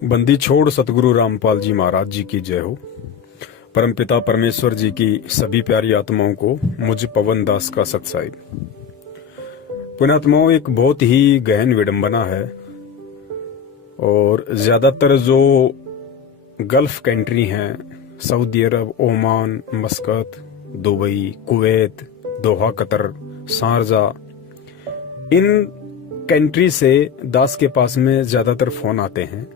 बंदी छोड़ सतगुरु रामपाल जी महाराज जी की जय हो। परमपिता परमेश्वर जी की सभी प्यारी आत्माओं को मुझ पवन दास का सत्साई। पुण्यात्माओं, एक बहुत ही गहन विडंबना है और ज्यादातर जो गल्फ कंट्री हैं, Saudi Arab, Oman, मस्कत, Dubai, Kuwait, Doha, Qatar, Sharjah, in country से दास के पास में ज्यादातर फोन आते हैं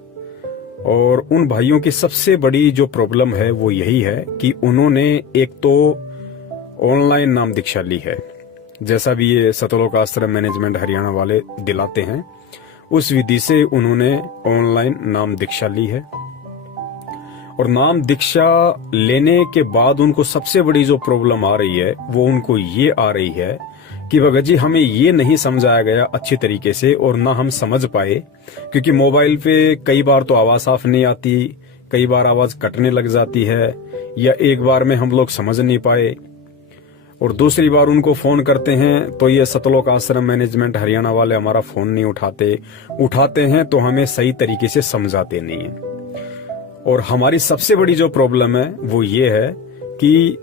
और उन भाइयों की सबसे बड़ी जो प्रॉब्लम है वो यही है कि उन्होंने एक तो ऑनलाइन नाम दीक्षा ली है, जैसा भी ये सतलोक आश्रम मैनेजमेंट हरियाणा वाले दिलाते हैं, उस विधि से उन्होंने ऑनलाइन नाम दीक्षा ली है। और नाम दीक्षा लेने के बाद उनको सबसे बड़ी जो प्रॉब्लम आ रही है वो उनको ये आ रही है कि भगत जी हमें ये नहीं समझाया गया अच्छी तरीके से और ना हम समझ पाए, क्योंकि मोबाइल पे कई बार तो आवाज साफ नहीं आती, कई बार आवाज कटने लग जाती है, या एक बार में हम लोग समझ नहीं पाए और दूसरी बार उनको फोन करते हैं तो ये सतलोक आश्रम मैनेजमेंट हरियाणा वाले हमारा फोन नहीं उठाते हैं तो हमें सही तरीके से समझाते नहीं है। और हमारी सबसे बड़ी जो प्रॉब्लम है वो ये है कि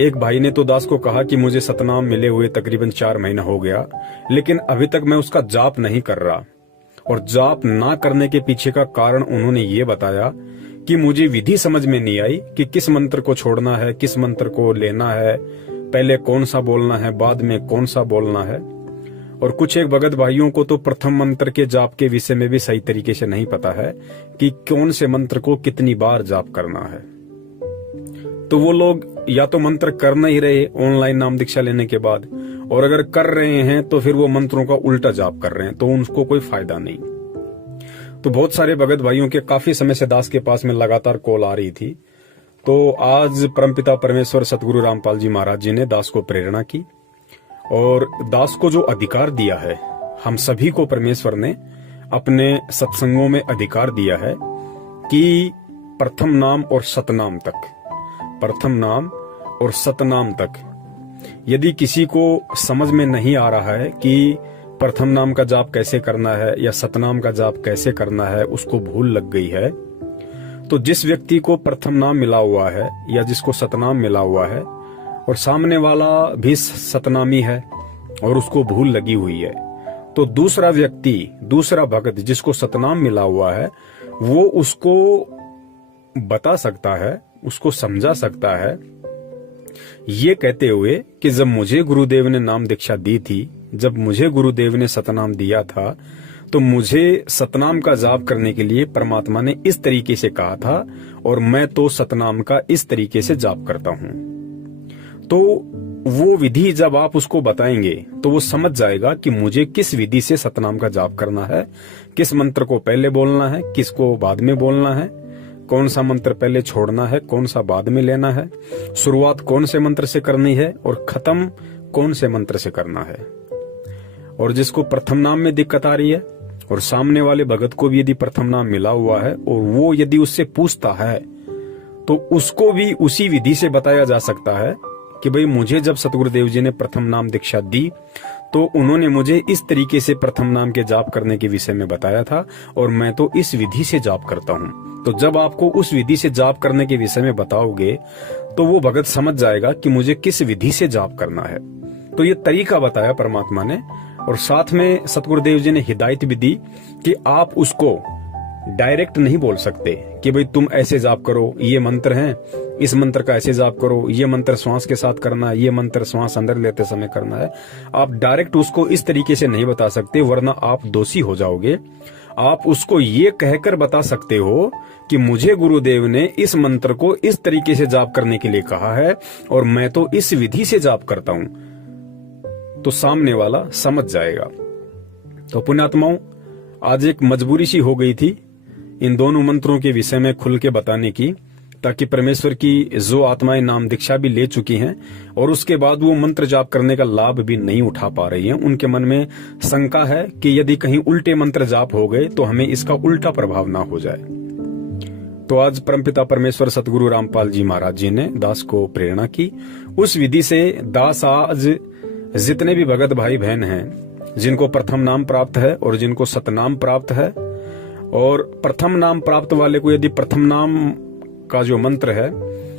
एक भाई ने तो दास को कहा कि मुझे सतनाम मिले हुए तकरीबन 4 महीना हो गया, लेकिन अभी तक मैं उसका जाप नहीं कर रहा। और जाप ना करने के पीछे का कारण उन्होंने ये बताया कि मुझे विधि समझ में नहीं आई कि किस मंत्र को छोड़ना है, किस मंत्र को लेना है, पहले कौन सा बोलना है, बाद में कौन सा बोलना है। और कुछ एक भगत भाइयों को तो प्रथम मंत्र के जाप के विषय में भी सही तरीके से नहीं पता है कि कौन से मंत्र को कितनी बार जाप करना है। तो वो लोग या तो मंत्र कर नहीं रहे ऑनलाइन नाम दीक्षा लेने के बाद, और अगर कर रहे हैं तो फिर वो मंत्रों का उल्टा जाप कर रहे हैं, तो उनको कोई फायदा नहीं। तो बहुत सारे भगत भाइयों के काफी समय से दास के पास में लगातार कॉल आ रही थी। तो आज परमपिता परमेश्वर सतगुरु रामपाल जी महाराज जी ने दास को प्रेरणा की और दास को जो अधिकार दिया है, हम सभी को परमेश्वर ने अपने सत्संगों में अधिकार दिया है कि प्रथम नाम और सतनाम तक, प्रथम नाम और सतनाम तक, यदि किसी को समझ में नहीं आ रहा है कि प्रथम नाम का जाप कैसे करना है या सतनाम का जाप कैसे करना है, उसको भूल लग गई है, तो जिस व्यक्ति को प्रथम नाम मिला हुआ है या जिसको सतनाम मिला हुआ है और सामने वाला भी सतनामी है और उसको भूल लगी हुई है, तो दूसरा व्यक्ति, दूसरा भगत जिसको सतनाम मिला हुआ है, वो उसको बता सकता है, उसको समझा सकता है, ये कहते हुए कि जब मुझे गुरुदेव ने नाम दीक्षा दी थी, जब मुझे गुरुदेव ने सतनाम दिया था, तो मुझे सतनाम का जाप करने के लिए परमात्मा ने इस तरीके से कहा था और मैं तो सतनाम का इस तरीके से जाप करता हूं। तो वो विधि जब आप उसको बताएंगे तो वो समझ जाएगा कि मुझे किस विधि से सतनाम का जाप करना है, किस मंत्र को पहले बोलना है, किसको बाद में बोलना है, कौन सा मंत्र पहले छोड़ना है, कौन सा बाद में लेना है, शुरुआत कौन से मंत्र से करनी है और खत्म कौन से मंत्र से करना है। और जिसको प्रथम नाम में दिक्कत आ रही है और सामने वाले भगत को भी यदि प्रथम नाम मिला हुआ है और वो यदि उससे पूछता है तो उसको भी उसी विधि से बताया जा सकता है कि भाई मुझे जब सतगुरुदेव जी ने प्रथम नाम दीक्षा दी तो उन्होंने मुझे इस तरीके से प्रथम नाम के जाप करने के विषय में बताया था और मैं तो इस विधि से जाप करता हूं। तो जब आपको उस विधि से जाप करने के विषय में बताओगे तो वो भगत समझ जाएगा कि मुझे किस विधि से जाप करना है। तो ये तरीका बताया परमात्मा ने और साथ में सतगुरुदेव जी ने हिदायत भी दी कि आप उसको डायरेक्ट नहीं बोल सकते कि भाई तुम ऐसे जाप करो, ये मंत्र हैं, इस मंत्र का ऐसे जाप करो, ये मंत्र श्वास के साथ करना है, ये मंत्र श्वास अंदर लेते समय करना है। आप डायरेक्ट उसको इस तरीके से नहीं बता सकते, वरना आप दोषी हो जाओगे। आप उसको ये कहकर बता सकते हो कि मुझे गुरुदेव ने इस मंत्र को इस तरीके से जाप करने के लिए कहा है और मैं तो इस विधि से जाप करता हूं, तो सामने वाला समझ जाएगा। तो पुण्यात्माओं, आज एक मजबूरी सी हो गई थी इन दोनों मंत्रों के विषय में खुल के बताने की, ताकि परमेश्वर की जो आत्माएं नाम दीक्षा भी ले चुकी हैं और उसके बाद वो मंत्र जाप करने का लाभ भी नहीं उठा पा रही हैं, उनके मन में शंका है कि यदि कहीं उल्टे मंत्र जाप हो गए तो हमें इसका उल्टा प्रभाव ना हो जाए। तो आज परमपिता परमेश्वर सतगुरु रामपाल जी महाराज जी ने दास को प्रेरणा की। उस विधि से दास आज जितने भी भगत भाई बहन हैं जिनको प्रथम नाम प्राप्त है और जिनको सतनाम प्राप्त है, और प्रथम नाम प्राप्त वाले को यदि प्रथम नाम का जो मंत्र है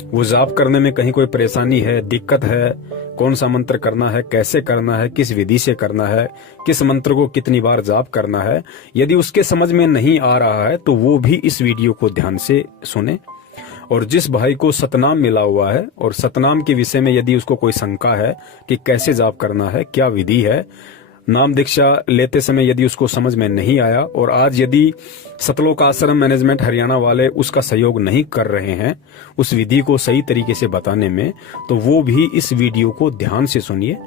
वो जाप करने में कहीं कोई परेशानी है, दिक्कत है, कौन सा मंत्र करना है, कैसे करना है, किस विधि से करना है, किस मंत्र को कितनी बार जाप करना है, यदि उसके समझ में नहीं आ रहा है तो वो भी इस वीडियो को ध्यान से सुने। और जिस भाई को सतनाम मिला हुआ है और सतनाम के विषय में यदि उसको कोई शंका है कि कैसे जाप करना है, क्या विधि है, नाम दीक्षा लेते समय यदि उसको समझ में नहीं आया और आज यदि सतलोक आश्रम मैनेजमेंट हरियाणा वाले उसका सहयोग नहीं कर रहे हैं उस विधि को सही तरीके से बताने में, तो वो भी इस वीडियो को ध्यान से सुनिए।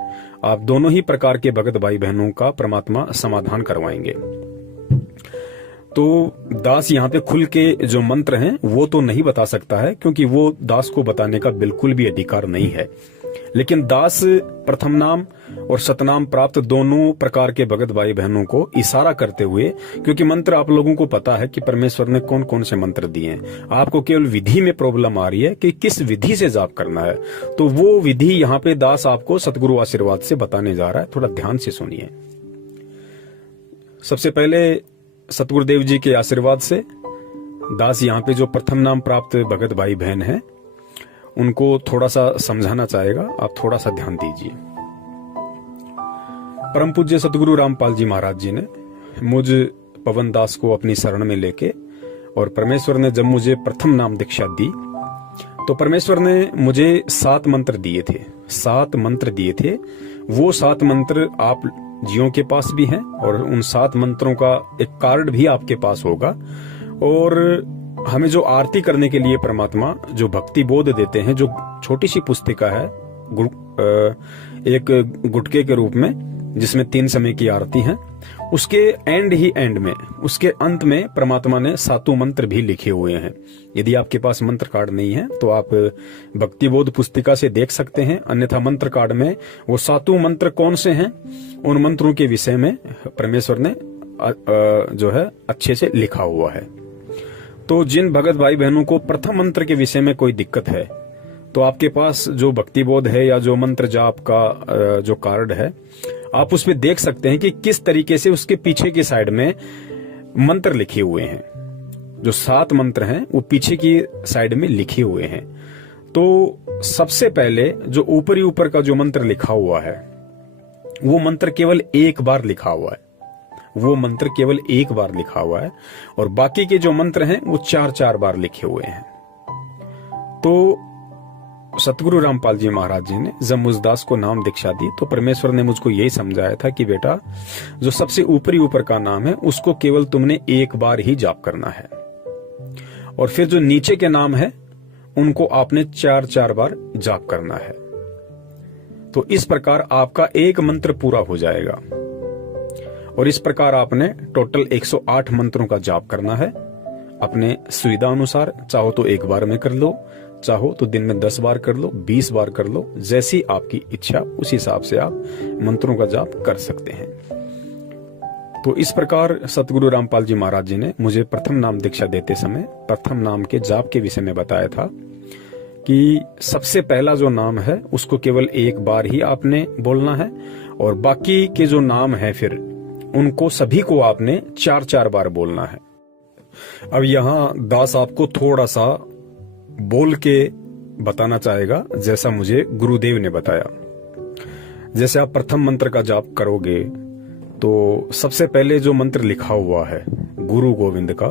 आप दोनों ही प्रकार के भगत भाई बहनों का परमात्मा समाधान करवाएंगे। तो दास यहाँ पे खुल के जो मंत्र हैं वो तो नहीं बता सकता है, क्योंकि वो दास को बताने का बिल्कुल भी अधिकार नहीं है। लेकिन दास प्रथम नाम और सतनाम प्राप्त दोनों प्रकार के भगत भाई बहनों को इशारा करते हुए, क्योंकि मंत्र आप लोगों को पता है कि परमेश्वर ने कौन कौन से मंत्र दिए हैं, आपको केवल विधि में प्रॉब्लम आ रही है कि किस विधि से जाप करना है, तो वो विधि यहाँ पे दास आपको सतगुरु आशीर्वाद से बताने जा रहा है। थोड़ा ध्यान से सुनिए। सबसे पहले सतगुरुदेव जी के आशीर्वाद से दास यहाँ पे जो प्रथम नाम प्राप्त भगत भाई बहन है उनको थोड़ा सा समझाना चाहेगा, आप थोड़ा सा ध्यान दीजिए। परम पूज्य सतगुरु रामपाल जी महाराज जी ने मुझ पवन दास को अपनी शरण में लेके, और परमेश्वर ने जब मुझे प्रथम नाम दीक्षा दी तो परमेश्वर ने मुझे 7 मंत्र दिए थे। 7 मंत्र दिए थे। वो 7 मंत्र आप जियों के पास भी हैं और उन 7 मंत्रों का एक कार्ड भी आपके पास होगा। और हमें जो आरती करने के लिए परमात्मा जो भक्ति बोध देते हैं, जो छोटी सी पुस्तिका है एक गुटके के रूप में जिसमें 3 समय की आरती है, उसके एंड में, उसके अंत में परमात्मा ने 7 मंत्र भी लिखे हुए हैं। यदि आपके पास मंत्र कार्ड नहीं है तो आप भक्ति बोध पुस्तिका से देख सकते हैं, अन्यथा मंत्र कार्ड में वो 7 मंत्र कौन से हैं उन मंत्रों के विषय में परमेश्वर ने जो है अच्छे से लिखा हुआ है। तो जिन भगत भाई बहनों को प्रथम मंत्र के विषय में कोई दिक्कत है तो आपके पास जो भक्ति बोध है या जो मंत्र जाप का जो कार्ड है, आप उसमें देख सकते हैं कि किस तरीके से उसके पीछे की साइड में मंत्र लिखे हुए हैं। जो 7 मंत्र हैं वो पीछे की साइड में लिखे हुए हैं। तो सबसे पहले जो ऊपर का जो मंत्र लिखा हुआ है वो मंत्र केवल एक बार लिखा हुआ है, वो मंत्र केवल एक बार लिखा हुआ है, और बाकी के जो मंत्र हैं वो 4-4 बार लिखे हुए हैं। तो सतगुरु रामपाल जी महाराज जी ने जब मुझदास को नाम दीक्षा दी तो परमेश्वर ने मुझको यही समझाया था कि बेटा, जो सबसे ऊपर का नाम है उसको केवल तुमने एक बार ही जाप करना है, और फिर जो नीचे के नाम है उनको आपने 4-4 बार जाप करना है। तो इस प्रकार आपका एक मंत्र पूरा हो जाएगा, और इस प्रकार आपने टोटल 108 मंत्रों का जाप करना है अपने सुविधा अनुसार। चाहो तो एक बार में कर लो, चाहो तो दिन में 10 बार कर लो, 20 बार कर लो, जैसी आपकी इच्छा उस हिसाब से आप मंत्रों का जाप कर सकते हैं। तो इस प्रकार सतगुरु रामपाल जी महाराज जी ने मुझे प्रथम नाम दीक्षा देते समय प्रथम नाम के जाप के विषय में बताया था कि सबसे पहला जो नाम है उसको केवल एक बार ही आपने बोलना है, और बाकी के जो नाम है फिर उनको सभी को आपने 4-4 बार बोलना है। अब यहाँ दास आपको थोड़ा सा बोल के बताना चाहेगा जैसा मुझे गुरुदेव ने बताया। जैसे आप प्रथम मंत्र का जाप करोगे तो सबसे पहले जो मंत्र लिखा हुआ है गुरु गोविंद का,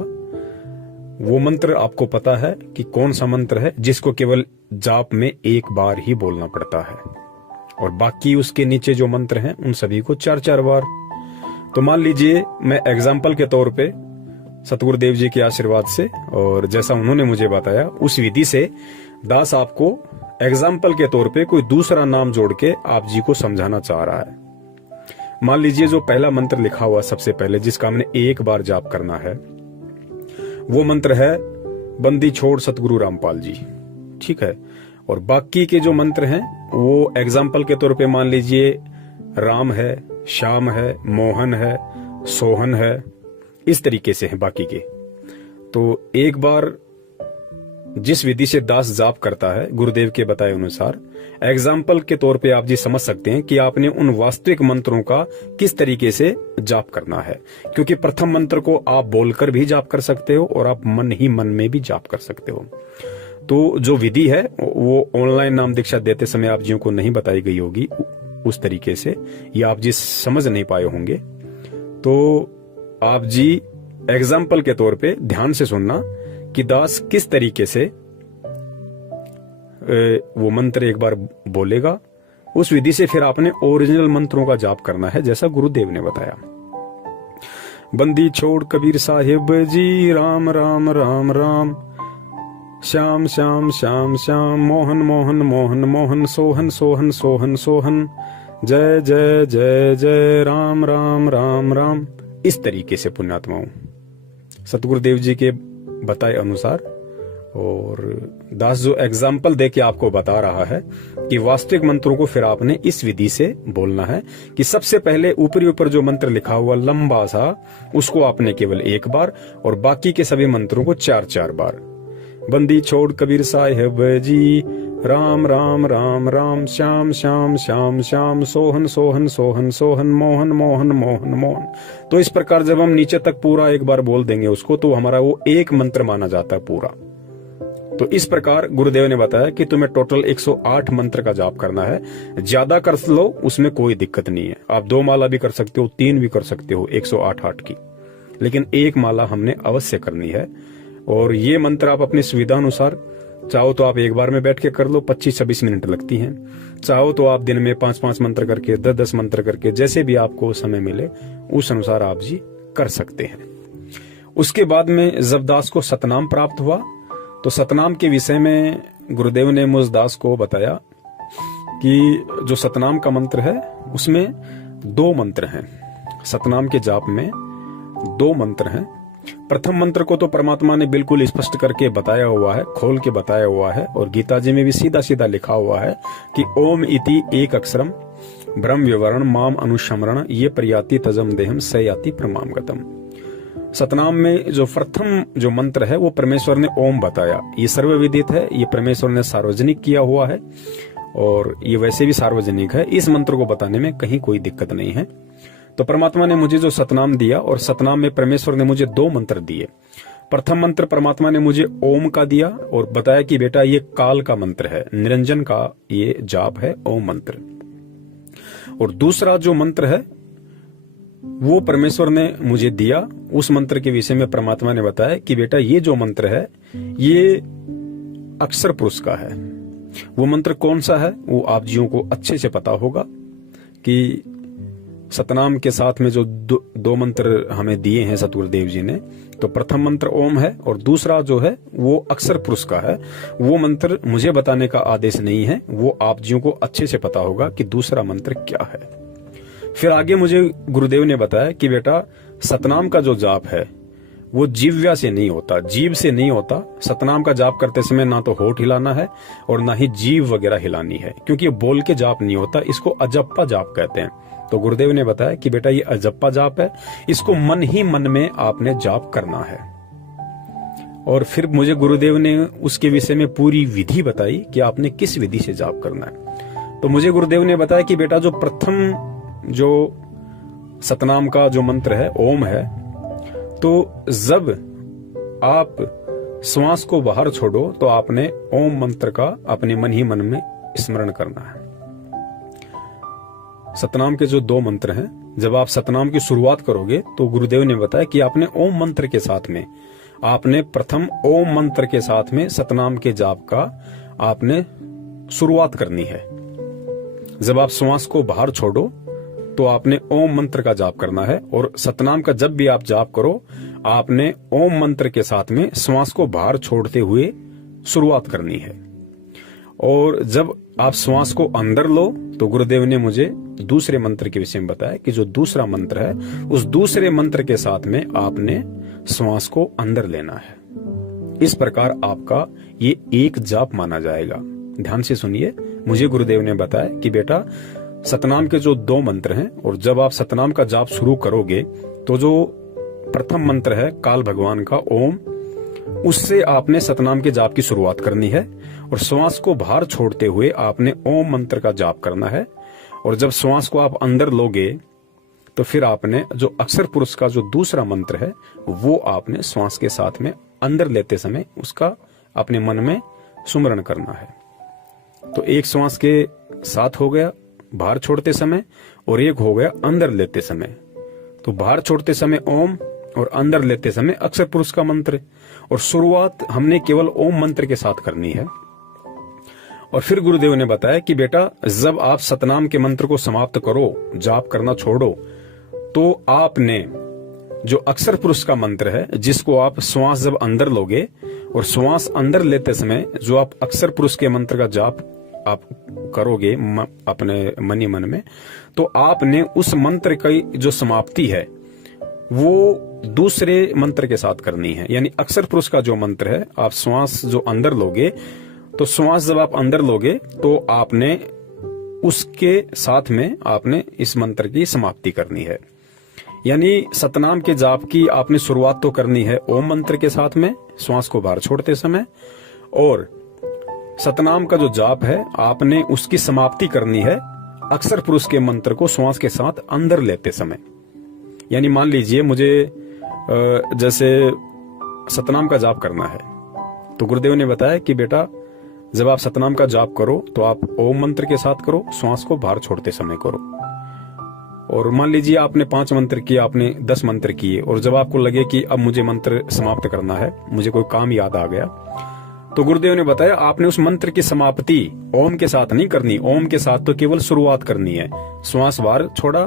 वो मंत्र आपको पता है कि कौन सा मंत्र है जिसको केवल जाप में एक बार ही बोलना पड़ता है, और बाकी उसके नीचे जो मंत्र हैं उन सभी को 4-4 बार। तो मान लीजिए मैं एग्जाम्पल के तौर पे सतगुरुदेव जी के आशीर्वाद से और जैसा उन्होंने मुझे बताया उस विधि से दास आपको एग्जाम्पल के तौर पे कोई दूसरा नाम जोड़ के आप जी को समझाना चाह रहा है। मान लीजिए जो पहला मंत्र लिखा हुआ सबसे पहले जिसका हमने एक बार जाप करना है वो मंत्र है बंदी छोड़ सतगुरु रामपाल जी, ठीक है। और बाकी के जो मंत्र हैं वो एग्जाम्पल के तौर पे मान लीजिए राम है, श्याम है, मोहन है, सोहन है, इस तरीके से हैं बाकी के। तो एक बार जिस विधि से दास जाप करता है गुरुदेव के बताए अनुसार, एग्जाम्पल के तौर पे आप जी समझ सकते हैं कि आपने उन वास्तविक मंत्रों का किस तरीके से जाप करना है। क्योंकि प्रथम मंत्र को आप बोलकर भी जाप कर सकते हो और आप मन ही मन में भी जाप कर सकते हो। तो जो विधि है वो ऑनलाइन नाम दीक्षा देते समय आप जियों को नहीं बताई गई होगी उस तरीके से, या आप जी समझ नहीं पाए होंगे। तो आप जी एग्जाम्पल के तौर पे ध्यान से सुनना कि दास किस तरीके से वो मंत्र एक बार बोलेगा, उस विधि से फिर आपने ओरिजिनल मंत्रों का जाप करना है जैसा गुरुदेव ने बताया। बंदी छोड़ कबीर साहिब जी, राम राम राम राम, श्याम श्याम श्याम श्याम, मोहन मोहन मोहन मोहन, सोहन सोहन सोहन सोहन, जय जय जय जय, राम राम राम राम। इस तरीके से पुण्यात्माओं सतगुरुदेव जी के बताए अनुसार, और दास जो एग्जाम्पल दे के आपको बता रहा है कि वास्तविक मंत्रों को फिर आपने इस विधि से बोलना है कि सबसे पहले ऊपरी ऊपर जो मंत्र लिखा हुआ लंबा सा, उसको आपने केवल एक बार और बाकी के सभी मंत्रों को 4-4 बार। बंदी छोड़ कबीर साहिब जी, राम राम राम राम, श्याम श्याम श्याम श्याम, सोहन सोहन सोहन सोहन, मोहन मोहन मोहन मोहन। तो इस प्रकार जब हम नीचे तक पूरा एक बार बोल देंगे उसको, तो हमारा वो एक मंत्र माना जाता है पूरा। तो इस प्रकार गुरुदेव ने बताया कि तुम्हें टोटल 108 मंत्र का जाप करना है। ज्यादा कर लो उसमें कोई दिक्कत नहीं है, आप 2 माला भी कर सकते हो, 3 भी कर सकते हो 108 की, लेकिन एक माला हमने अवश्य करनी है। और ये मंत्र आप अपनी सुविधा अनुसार चाहो तो आप एक बार में बैठ के कर लो, 25-26 मिनट लगती हैं। चाहो तो आप दिन में 5-5 मंत्र करके, 10-10 मंत्र करके, जैसे भी आपको समय मिले उस अनुसार आप जी कर सकते हैं। उसके बाद में जब दास को सतनाम प्राप्त हुआ, तो सतनाम के विषय में गुरुदेव ने मुझ दास को बताया कि जो सतनाम का मंत्र है उसमें 2 मंत्र हैं। सतनाम के जाप में 2 मंत्र हैं। प्रथम मंत्र को तो परमात्मा ने बिल्कुल स्पष्ट करके बताया हुआ है, खोल के बताया हुआ है, और गीता जी में भी सीधा सीधा लिखा हुआ है कि ओम इति एक अक्षरम ब्रह्म विवरण माम अनुशमरण, ये प्रयाति तजम देहम स याति प्रमाम गतम। सतनाम में जो प्रथम जो मंत्र है वो परमेश्वर ने ओम बताया। ये सर्वविदित है, ये परमेश्वर ने सार्वजनिक किया हुआ है और ये वैसे भी सार्वजनिक है। इस मंत्र को बताने में कहीं कोई दिक्कत नहीं है। तो परमात्मा ने मुझे जो सतनाम दिया, और सतनाम में परमेश्वर ने मुझे 2 मंत्र दिए। प्रथम मंत्र परमात्मा ने मुझे ओम का दिया और बताया कि बेटा ये काल का मंत्र है, निरंजन का ये जाप है ओम मंत्र। और दूसरा जो मंत्र है वो परमेश्वर ने मुझे दिया। उस मंत्र के विषय में परमात्मा ने बताया कि बेटा ये जो मंत्र है ये अक्षर पुरुष का है। वो मंत्र कौन सा है वो आप जियों को अच्छे से पता होगा कि सतनाम के साथ में जो 2 मंत्र हमें दिए हैं सतगुरुदेव जी ने, तो प्रथम मंत्र ओम है और दूसरा जो है वो अक्षर पुरुष का है। वो मंत्र मुझे बताने का आदेश नहीं है, वो आप जियों को अच्छे से पता होगा कि दूसरा मंत्र क्या है। फिर आगे मुझे गुरुदेव ने बताया कि बेटा सतनाम का जो जाप है वो जीव्या से नहीं होता, जीव से नहीं होता। सतनाम का जाप करते समय ना तो होठ हिलाना है और ना ही जीव वगैरह हिलानी है, क्योंकि ये बोल के जाप नहीं होता, इसको अजप्पा जाप कहते हैं। तो गुरुदेव ने बताया कि बेटा ये अजप्पा जाप है, इसको मन ही मन में आपने जाप करना है। और फिर मुझे गुरुदेव ने उसके विषय में पूरी विधि बताई कि आपने किस विधि से जाप करना है। तो मुझे गुरुदेव ने बताया कि बेटा जो प्रथम जो सतनाम का जो मंत्र है ओम है, तो जब आप श्वास को बाहर छोड़ो तो आपने ओम मंत्र का अपने मन ही मन में स्मरण करना है। सतनाम के जो 2 मंत्र हैं, जब आप सतनाम की शुरुआत करोगे तो गुरुदेव ने बताया कि आपने ओम मंत्र के साथ में, आपने प्रथम ओम मंत्र के साथ में सतनाम के जाप का आपने शुरुआत करनी है। जब आप श्वास को बाहर छोड़ो तो आपने ओम मंत्र का जाप करना है, और सतनाम का जब भी आप जाप करो आपने ओम मंत्र के साथ में श्वास को बाहर छोड़ते हुए शुरुआत करनी है। और जब आप श्वास को अंदर लो तो गुरुदेव ने मुझे दूसरे मंत्र के विषय में बताया कि जो दूसरा मंत्र है उस दूसरे मंत्र के साथ में आपने श्वास को अंदर लेना है। इस प्रकार आपका ये एक जाप माना जाएगा। ध्यान से सुनिए, मुझे गुरुदेव ने बताया कि बेटा सतनाम के जो 2 मंत्र हैं, और जब आप सतनाम का जाप शुरू करोगे तो जो प्रथम मंत्र है काल भगवान का ओम, उससे आपने सतनाम के जाप की शुरुआत करनी है और श्वास को बाहर छोड़ते हुए आपने ओम मंत्र का जाप करना है। और जब श्वास को आप अंदर लोगे तो फिर आपने जो अक्षर पुरुष का जो दूसरा मंत्र है वो आपने श्वास के साथ में अंदर लेते समय उसका अपने मन में सुमरण करना है। तो एक श्वास के साथ हो गया बाहर छोड़ते समय और एक हो गया अंदर लेते समय। तो बाहर छोड़ते समय ओम और अंदर लेते समय अक्षर पुरुष का मंत्र, और शुरुआत हमने केवल ओम मंत्र के साथ करनी है। और फिर गुरुदेव ने बताया कि बेटा जब आप सतनाम के मंत्र को समाप्त करो, जाप करना छोड़ो, तो आपने जो अक्षर पुरुष का मंत्र है जिसको आप श्वास जब अंदर लोगे और श्वास अंदर लेते समय जो आप अक्षर पुरुष के मंत्र का जाप आप करोगे अपने मनी मन में, तो आपने उस मंत्र की जो समाप्ति है वो दूसरे मंत्र के साथ करनी है। यानी अक्षर पुरुष का जो मंत्र है आप श्वास जो अंदर लोगे, तो श्वास जब आप अंदर लोगे तो आपने उसके साथ में आपने इस मंत्र की समाप्ति करनी है। यानी सतनाम के जाप की आपने शुरुआत तो करनी है ओम मंत्र के साथ में श्वास को बाहर छोड़ते समय, और सतनाम का जो जाप है आपने उसकी समाप्ति करनी है अक्षर पुरुष के मंत्र को श्वास के साथ अंदर लेते समय। यानी मान लीजिए मुझे जैसे सतनाम का जाप करना है, तो गुरुदेव ने बताया कि बेटा जब आप सतनाम का जाप करो तो आप ओम मंत्र के साथ करो, श्वास को बाहर छोड़ते समय करो। और मान लीजिए आपने 5 मंत्र किए, आपने 10 मंत्र किए, और जब आपको लगे कि अब मुझे मंत्र समाप्त करना है, मुझे कोई काम याद आ गया, तो गुरुदेव ने बताया आपने उस मंत्र की समाप्ति ओम के साथ नहीं करनी। ओम के साथ तो केवल शुरुआत करनी है। श्वास बाहर छोड़ा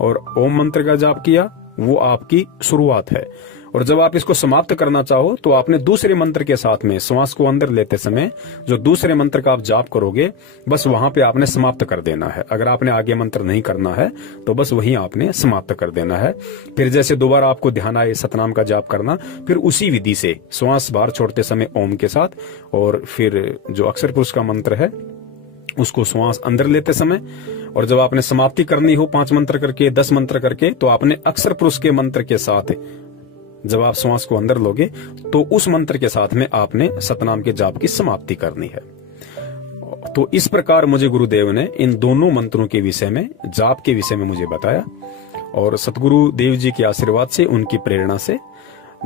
और ओम मंत्र का जाप किया, वो आपकी शुरुआत है। और जब आप इसको समाप्त करना चाहो तो आपने दूसरे मंत्र के साथ में श्वास को अंदर लेते समय जो दूसरे मंत्र का आप जाप करोगे बस वहां पे आपने समाप्त कर देना है। अगर आपने आगे मंत्र नहीं करना है तो बस वहीं आपने समाप्त कर देना है। फिर जैसे दोबारा आपको ध्यान आए सतनाम का जाप करना, फिर उसी विधि से श्वास बाहर छोड़ते समय ओम के साथ, और फिर जो अक्षर पुरुष का मंत्र है उसको श्वास अंदर लेते समय, और जब आपने समाप्ति करनी हो 5 मंत्र करके 10 मंत्र करके, तो आपने अक्षर पुरुष के मंत्र के साथ जब आप श्वास को अंदर लोगे तो उस मंत्र के साथ में आपने सतनाम के जाप की समाप्ति करनी है। तो इस प्रकार मुझे गुरुदेव ने इन दोनों मंत्रों के विषय में, जाप के विषय में मुझे बताया, और सतगुरु देव जी के आशीर्वाद से, उनकी प्रेरणा से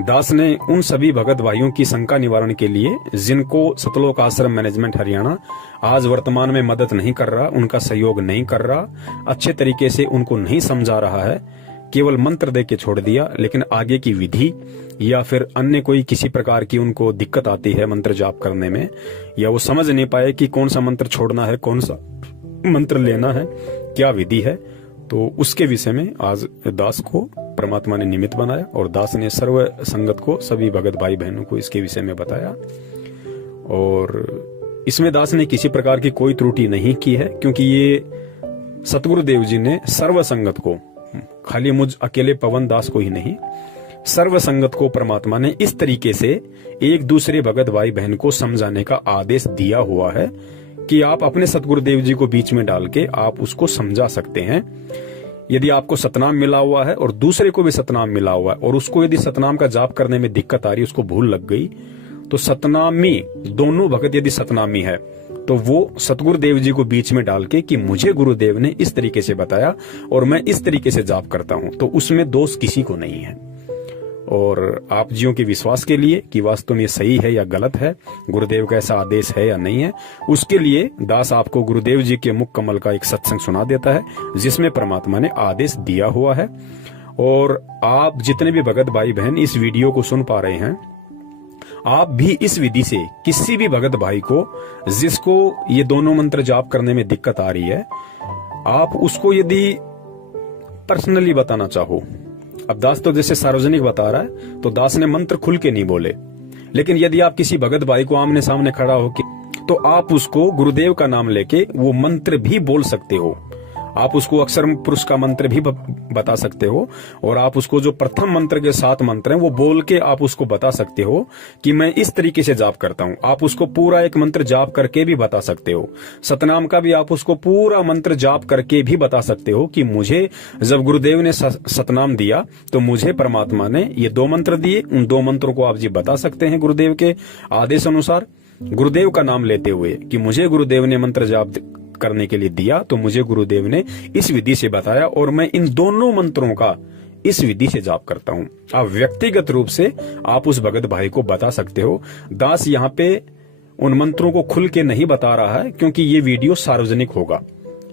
दास ने उन सभी भगत भाइयों की शंका निवारण के लिए जिनको सतलोक आश्रम मैनेजमेंट हरियाणा आज वर्तमान में मदद नहीं कर रहा, उनका सहयोग नहीं कर रहा, अच्छे तरीके से उनको नहीं समझा रहा है, केवल मंत्र दे के छोड़ दिया, लेकिन आगे की विधि या फिर अन्य कोई किसी प्रकार की उनको दिक्कत आती है मंत्र जाप करने में, या वो समझ नहीं पाए कि कौन सा मंत्र छोड़ना है, कौन सा मंत्र लेना है, क्या विधि है, तो उसके विषय में आज दास को परमात्मा ने निमित्त बनाया और दास ने सर्व संगत को, सभी भगत भाई बहनों को इसके विषय में बताया। और इसमें दास ने किसी प्रकार की कोई त्रुटि नहीं की है, क्योंकि ये सतगुरु देव जी ने सर्व संगत को, खाली मुझ अकेले पवन दास को ही नहीं, सर्व संगत को परमात्मा ने इस तरीके से एक दूसरे भगत भाई बहन को समझाने का आदेश दिया हुआ है कि आप अपने सतगुरुदेव जी को बीच में डाल के आप उसको समझा सकते हैं। यदि आपको सतनाम मिला हुआ है और दूसरे को भी सतनाम मिला हुआ है और उसको यदि सतनाम का जाप करने में दिक्कत आ रही है, उसको भूल लग गई, तो सतनामी दोनों भगत यदि सतनामी है तो वो सतगुरुदेव जी को बीच में डाल के कि मुझे गुरुदेव ने इस तरीके से बताया और मैं इस तरीके से जाप करता हूं, तो उसमें दोष किसी को नहीं है। और आप जियों के विश्वास के लिए कि वास्तव में ये सही है या गलत है, गुरुदेव का ऐसा आदेश है या नहीं है, उसके लिए दास आपको गुरुदेव जी के मुख कमल का एक सत्संग सुना देता है जिसमें परमात्मा ने आदेश दिया हुआ है। और आप जितने भी भगत भाई बहन इस वीडियो को सुन पा रहे हैं, आप भी इस विधि से किसी भी भगत भाई को जिसको ये दोनों मंत्र जाप करने में दिक्कत आ रही है, आप उसको यदि पर्सनली बताना चाहो, अब दास तो जैसे सार्वजनिक बता रहा है तो दास ने मंत्र खुल के नहीं बोले, लेकिन यदि आप किसी भगत भाई को आमने सामने खड़ा होके तो आप उसको गुरुदेव का नाम लेके वो मंत्र भी बोल सकते हो। आप उसको अक्षर पुरुष का मंत्र भी बता सकते हो, और आप उसको जो प्रथम मंत्र के 7 मंत्र हैं वो बोल के आप उसको बता सकते हो कि मैं इस तरीके से जाप करता हूं। आप उसको पूरा एक मंत्र जाप करके भी बता सकते हो। सतनाम का भी आप उसको पूरा मंत्र जाप करके भी बता सकते हो कि मुझे जब गुरुदेव ने सतनाम दिया तो मुझे परमात्मा ने ये 2 मंत्र दिए। उन 2 मंत्रों को आप जी बता सकते हैं गुरुदेव के आदेश अनुसार, गुरुदेव का नाम लेते हुए कि मुझे गुरुदेव ने मंत्र जाप करने के लिए दिया, तो मुझे गुरुदेव ने इस विधि से बताया और मैं इन दोनों मंत्रों का इस विधि से जाप करता हूं। आप व्यक्तिगत रूप से आप उस भगत भाई को बता सकते हो। दास यहाँ पे उन मंत्रों को खुल के नहीं बता रहा है क्योंकि ये वीडियो सार्वजनिक होगा,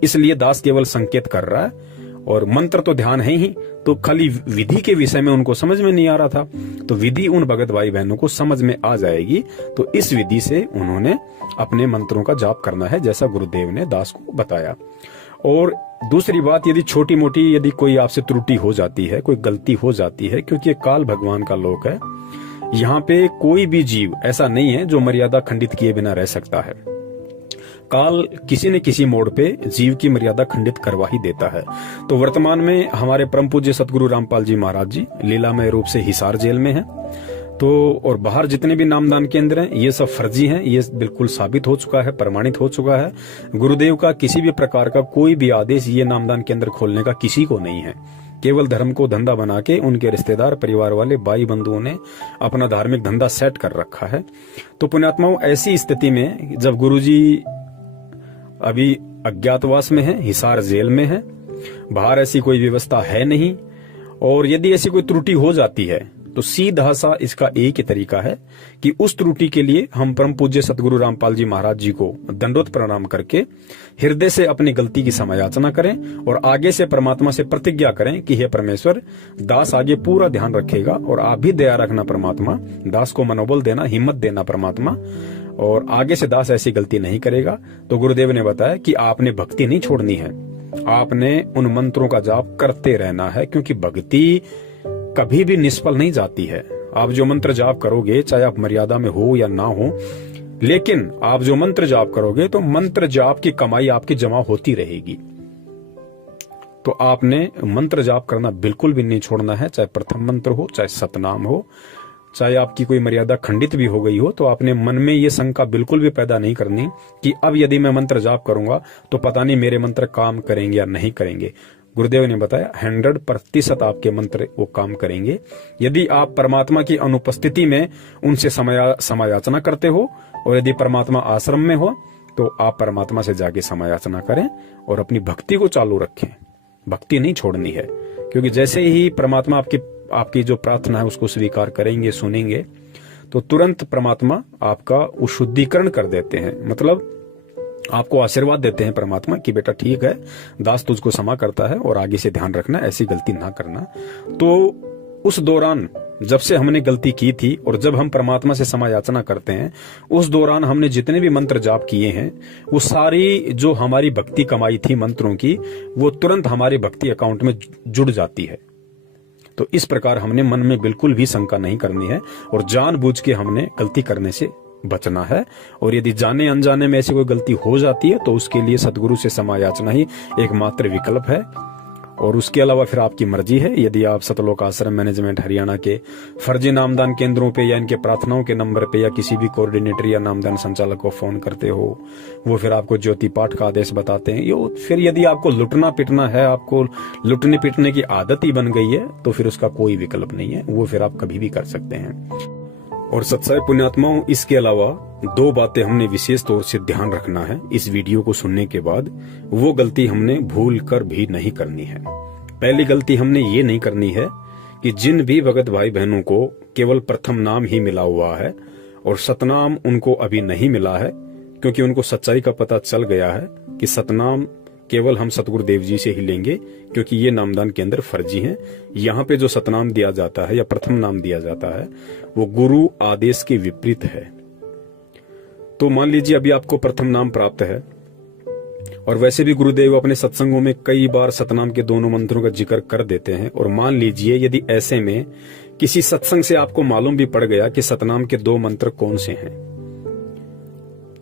इसलिए दास केवल संकेत कर रहा है, और मंत्र तो ध्यान है ही, तो खाली विधि के विषय में उनको समझ में नहीं आ रहा था, तो विधि उन भगत भाई बहनों को समझ में आ जाएगी। तो इस विधि से उन्होंने अपने मंत्रों का जाप करना है जैसा गुरुदेव ने दास को बताया। और दूसरी बात, यदि छोटी मोटी यदि कोई आपसे त्रुटि हो जाती है, कोई गलती हो जाती है, क्योंकि ये काल भगवान का लोक है, यहाँ पे कोई भी जीव ऐसा नहीं है जो मर्यादा खंडित किए बिना रह सकता है। काल किसी न किसी मोड़ पे जीव की मर्यादा खंडित करवा ही देता है। तो वर्तमान में हमारे परम पूज्य सतगुरु रामपाल जी महाराज जी लीलामय रूप से हिसार जेल में हैं। तो और बाहर जितने भी नामदान केंद्र हैं ये सब फर्जी हैं, ये बिल्कुल साबित हो चुका है, प्रमाणित हो चुका है। गुरुदेव का किसी भी प्रकार का कोई भी आदेश ये नामदान केंद्र खोलने का किसी को नहीं है। केवल धर्म को धंधा बना के उनके रिश्तेदार परिवार वाले भाई बंधुओं ने अपना धार्मिक धंधा सेट कर रखा है। तो पुण्यात्माओं, ऐसी स्थिति में जब गुरुजी अभी अज्ञातवास में है, हिसार जेल में है, बाहर ऐसी कोई व्यवस्था है नहीं, और यदि ऐसी कोई त्रुटि हो जाती है तो सीधा सा इसका एक ही तरीका है कि उस त्रुटि के लिए हम परम पूज्य सतगुरु रामपाल जी महाराज जी को दंडोत प्रणाम करके हृदय से अपनी गलती की समायाचना करें और आगे से परमात्मा से प्रतिज्ञा करें कि हे परमेश्वर, दास आगे पूरा ध्यान रखेगा और आप भी दया रखना परमात्मा, दास को मनोबल देना, हिम्मत देना परमात्मा, और आगे से दास ऐसी गलती नहीं करेगा। तो गुरुदेव ने बताया कि आपने भक्ति नहीं छोड़नी है, आपने उन मंत्रों का जाप करते रहना है, क्योंकि भक्ति कभी भी निष्फल नहीं जाती है। आप जो मंत्र जाप करोगे, चाहे आप मर्यादा में हो या ना हो, लेकिन आप जो मंत्र जाप करोगे तो मंत्र जाप की कमाई आपकी जमा होती रहेगी। तो आपने मंत्र जाप करना बिल्कुल भी नहीं छोड़ना है, चाहे प्रथम मंत्र हो, चाहे सतनाम हो, चाहे आपकी कोई मर्यादा खंडित भी हो गई हो, तो आपने मन में ये शंका बिल्कुल भी पैदा नहीं करनी कि अब यदि मैं मंत्र जाप करूंगा तो पता नहीं मेरे मंत्र काम करेंगे या नहीं करेंगे। गुरुदेव ने बताया 100% आपके मंत्र वो काम करेंगे यदि आप परमात्मा की अनुपस्थिति में उनसे समायाचना करते हो, और यदि परमात्मा आश्रम में हो तो आप परमात्मा से जाके समायाचना करें और अपनी भक्ति को चालू रखें। भक्ति नहीं छोड़नी है, क्योंकि जैसे ही परमात्मा आपकी जो प्रार्थना है उसको स्वीकार करेंगे, सुनेंगे, तो तुरंत परमात्मा आपका वो शुद्धिकरण कर देते हैं। मतलब आपको आशीर्वाद देते हैं परमात्मा कि बेटा ठीक है, दास तुझको क्षमा करता है और आगे से ध्यान रखना, ऐसी गलती ना करना। तो उस दौरान जब से हमने गलती की थी और जब हम परमात्मा से समायाचना करते हैं, उस दौरान हमने जितने भी मंत्र जाप किए हैं वो सारी जो हमारी भक्ति कमाई थी मंत्रों की, वो तुरंत हमारे भक्ति अकाउंट में जुड़ जाती है। तो इस प्रकार हमने मन में बिल्कुल भी शंका नहीं करनी है और जानबूझ के हमने गलती करने से बचना है। और यदि जाने अनजाने में ऐसी कोई गलती हो जाती है तो उसके लिए सदगुरु से समायाचना ही एकमात्र विकल्प है, और उसके अलावा फिर आपकी मर्जी है। यदि आप सतलोक आश्रम मैनेजमेंट हरियाणा के फर्जी नामदान केंद्रों पे या इनके प्रार्थनाओं के नंबर पे या किसी भी कोऑर्डिनेटर या नामदान संचालक को फोन करते हो, वो फिर आपको ज्योति पाठ का आदेश बताते हैं, यो फिर यदि आपको लुटना पिटना है, आपको लुटने पिटने की आदत ही बन गई है, तो फिर उसका कोई विकल्प नहीं है, वो फिर आप कभी भी कर सकते हैं। और सत्साई पुण्यात्माओं, इसके अलावा 2 बातें हमने विशेष तौर से ध्यान रखना है इस वीडियो को सुनने के बाद। वो गलती हमने भूल कर भी नहीं करनी है। पहली गलती हमने ये नहीं करनी है कि जिन भी भगत भाई बहनों को केवल प्रथम नाम ही मिला हुआ है और सतनाम उनको अभी नहीं मिला है, क्योंकि उनको सच्चाई का पता चल गया है कि सतनाम केवल हम सतगुरुदेव जी से ही लेंगे, क्योंकि ये नामदान केंद्र फर्जी हैं। यहाँ पे जो सतनाम दिया जाता है या प्रथम नाम दिया जाता है वो गुरु आदेश के विपरीत है। तो मान लीजिए अभी आपको प्रथम नाम प्राप्त है, और वैसे भी गुरुदेव अपने सत्संगों में कई बार सतनाम के दोनों मंत्रों का जिक्र कर देते हैं, और मान लीजिए यदि ऐसे में किसी सत्संग से आपको मालूम भी पड़ गया कि सतनाम के 2 मंत्र कौन से हैं,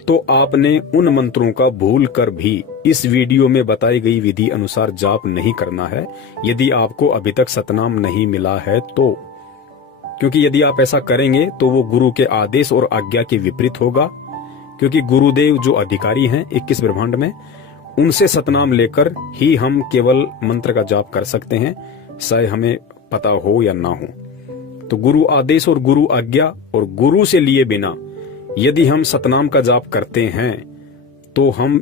तो आपने उन मंत्रों का भूल कर भी इस वीडियो में बताई गई विधि अनुसार जाप नहीं करना है यदि आपको अभी तक सतनाम नहीं मिला है तो, क्योंकि यदि आप ऐसा करेंगे तो वो गुरु के आदेश और आज्ञा के विपरीत होगा। क्योंकि गुरुदेव जो अधिकारी हैं 21 ब्रह्मांड में, उनसे सतनाम लेकर ही हम केवल मंत्र का जाप कर सकते हैं, चाहे हमें पता हो या ना हो। तो गुरु आदेश और गुरु आज्ञा और गुरु से लिए बिना यदि हम सतनाम का जाप करते हैं तो हम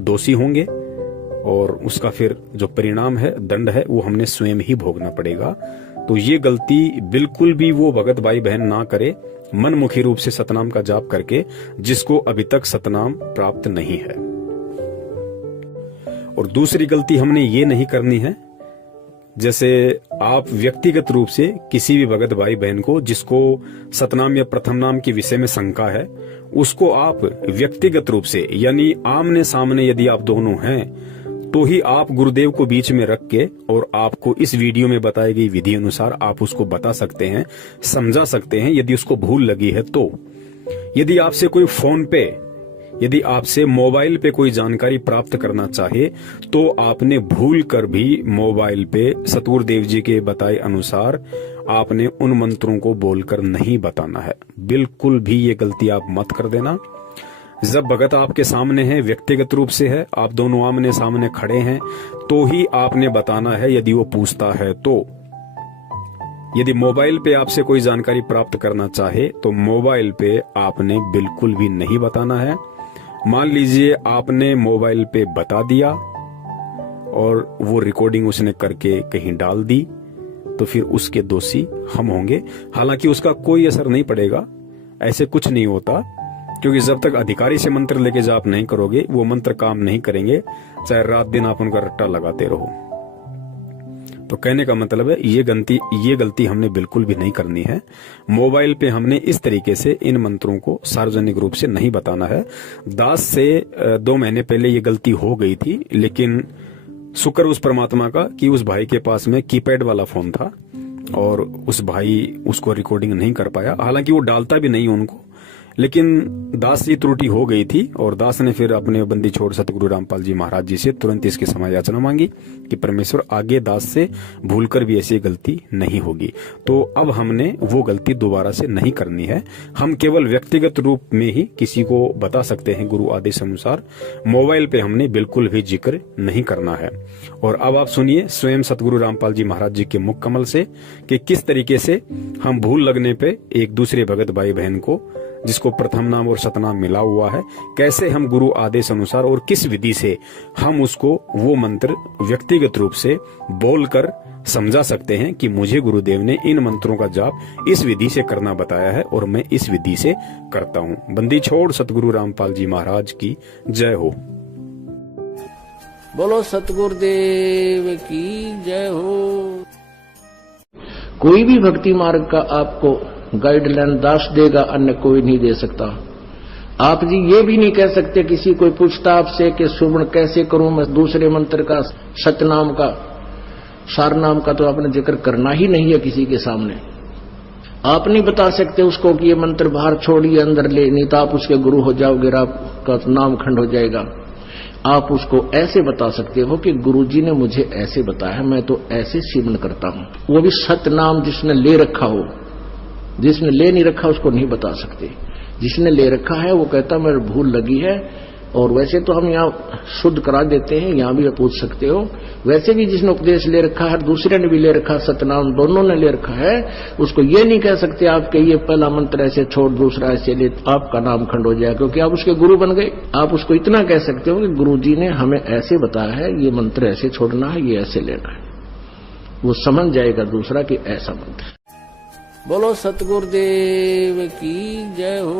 दोषी होंगे और उसका फिर जो परिणाम है, दंड है, वो हमने स्वयं ही भोगना पड़ेगा। तो ये गलती बिल्कुल भी वो भगत भाई बहन ना करे मनमुखी रूप से सतनाम का जाप करके, जिसको अभी तक सतनाम प्राप्त नहीं है। और दूसरी गलती हमने ये नहीं करनी है, जैसे आप व्यक्तिगत रूप से किसी भी भगत भाई बहन को जिसको सतनाम या प्रथम नाम के विषय में शंका है, उसको आप व्यक्तिगत रूप से यानी आमने सामने यदि आप दोनों हैं तो ही आप गुरुदेव को बीच में रख के और आपको इस वीडियो में बताई गई विधि अनुसार आप उसको बता सकते हैं, समझा सकते हैं यदि उसको भूल लगी है तो। यदि आपसे कोई फोन पे, यदि आपसे मोबाइल पे कोई जानकारी प्राप्त करना चाहे तो आपने भूल कर भी मोबाइल पे सतगुरुदेव जी के बताए अनुसार आपने उन मंत्रों को बोलकर नहीं बताना है। बिल्कुल भी ये गलती आप मत कर देना। जब भगत आपके सामने है, व्यक्तिगत रूप से है, आप दोनों आमने सामने खड़े हैं, तो ही आपने बताना है यदि वो पूछता है तो। यदि मोबाइल पे आपसे कोई जानकारी प्राप्त करना चाहे तो मोबाइल पे आपने बिल्कुल भी नहीं बताना है। मान लीजिए आपने मोबाइल पे बता दिया और वो रिकॉर्डिंग उसने करके कहीं डाल दी, तो फिर उसके दोषी हम होंगे। हालांकि उसका कोई असर नहीं पड़ेगा, ऐसे कुछ नहीं होता, क्योंकि जब तक अधिकारी से मंत्र लेके जाप नहीं करोगे वो मंत्र काम नहीं करेंगे, चाहे रात दिन आप उनका रट्टा लगाते रहो। तो कहने का मतलब है ये गलती हमने बिल्कुल भी नहीं करनी है। मोबाइल पे हमने इस तरीके से इन मंत्रों को सार्वजनिक रूप से नहीं बताना है। दास से 2 महीने पहले ये गलती हो गई थी, लेकिन शुक्र उस परमात्मा का कि उस भाई के पास में कीपैड वाला फोन था और उस भाई उसको रिकॉर्डिंग नहीं कर पाया। हालांकि वो डालता भी नहीं उनको, लेकिन दास की त्रुटि हो गई थी और दास ने फिर अपने बंदी छोड़ सतगुरु रामपाल जी महाराज जी से तुरंत इसकी क्षमा याचना मांगी कि परमेश्वर आगे दास से भूलकर भी ऐसी गलती नहीं होगी। तो अब हमने वो गलती दोबारा से नहीं करनी है। हम केवल व्यक्तिगत रूप में ही किसी को बता सकते हैं गुरु आदेश अनुसार। मोबाइल पे हमने बिल्कुल भी जिक्र नहीं करना है। और अब आप सुनिए स्वयं सतगुरु रामपाल जी महाराज जी के मुख कमल से कि किस तरीके से हम भूल लगने पे एक दूसरे भगत भाई बहन को जिसको प्रथम नाम और सतनाम मिला हुआ है, कैसे हम गुरु आदेश अनुसार और किस विधि से हम उसको वो मंत्र व्यक्तिगत रूप से बोलकर समझा सकते हैं कि मुझे गुरुदेव ने इन मंत्रों का जाप इस विधि से करना बताया है और मैं इस विधि से करता हूँ। बंदी छोड़ सतगुरु रामपाल जी महाराज की जय हो। बोलो सतगुरुदेव की जय हो। कोई भी भक्ति मार्ग का आपको गाइडलाइन दास देगा, अन्य कोई नहीं दे सकता। आप जी ये भी नहीं कह सकते, किसी कोई पूछता आपसे कि सुमन कैसे करूं मैं दूसरे मंत्र का, सतनाम का, सारनाम का, तो आपने जिक्र करना ही नहीं है किसी के सामने। आप नहीं बता सकते उसको कि ये मंत्र बाहर छोड़िए अंदर ले, नहीं तो आप उसके गुरु हो जाओगे, आपका नाम खंड हो जाएगा। आप उसको ऐसे बता सकते हो कि गुरुजी ने मुझे ऐसे बताया, मैं तो ऐसे सिमरन करता हूं। वो भी सतनाम जिसने ले रखा हो, जिसने ले नहीं रखा उसको नहीं बता सकते। जिसने ले रखा है वो कहता मेरे भूल लगी है। और वैसे तो हम यहाँ शुद्ध करा देते हैं, यहाँ भी आप पूछ सकते हो। वैसे भी जिसने उपदेश ले रखा है, दूसरे ने भी ले रखा, सतनाम दोनों ने ले रखा है, उसको ये नहीं कह सकते आप कि ये पहला मंत्र ऐसे छोड़ दूसरा ऐसे ले, आपका नाम खंड हो जाएगा, क्योंकि आप उसके गुरु बन गए। आप उसको इतना कह सकते हो कि गुरुजी ने हमें ऐसे बताया है, ये मंत्र ऐसे छोड़ना है, ये ऐसे लेना है। वो समझ जाएगा दूसरा कि ऐसा मंत्र। बोलो सतगुरुदेव की जय हो।